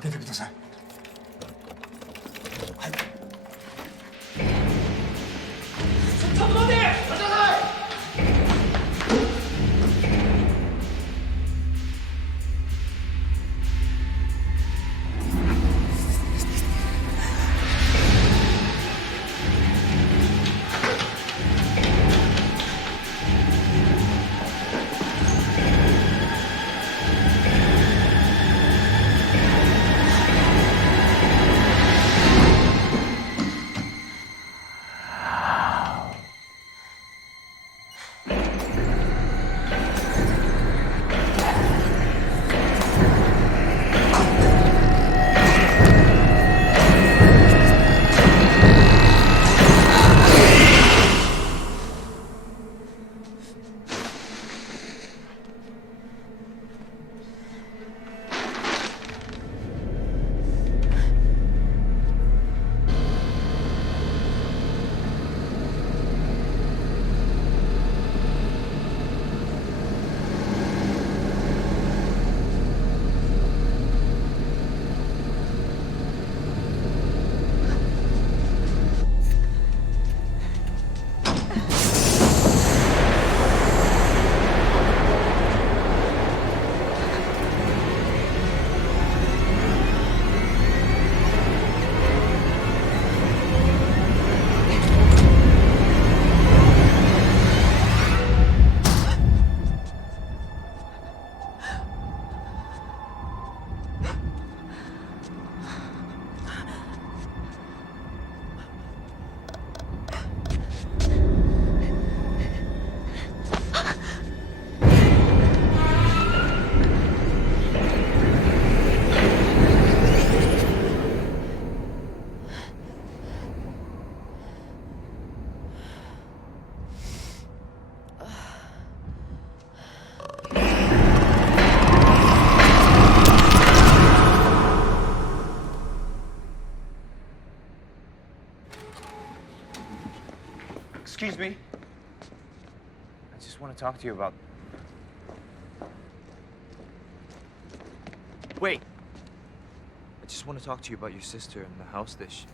開けてください。はい。ちょっと待て！待ちなさい！Excuse me. I just want to talk to you about... Wait. I just want to talk to you about your sister and the house that she...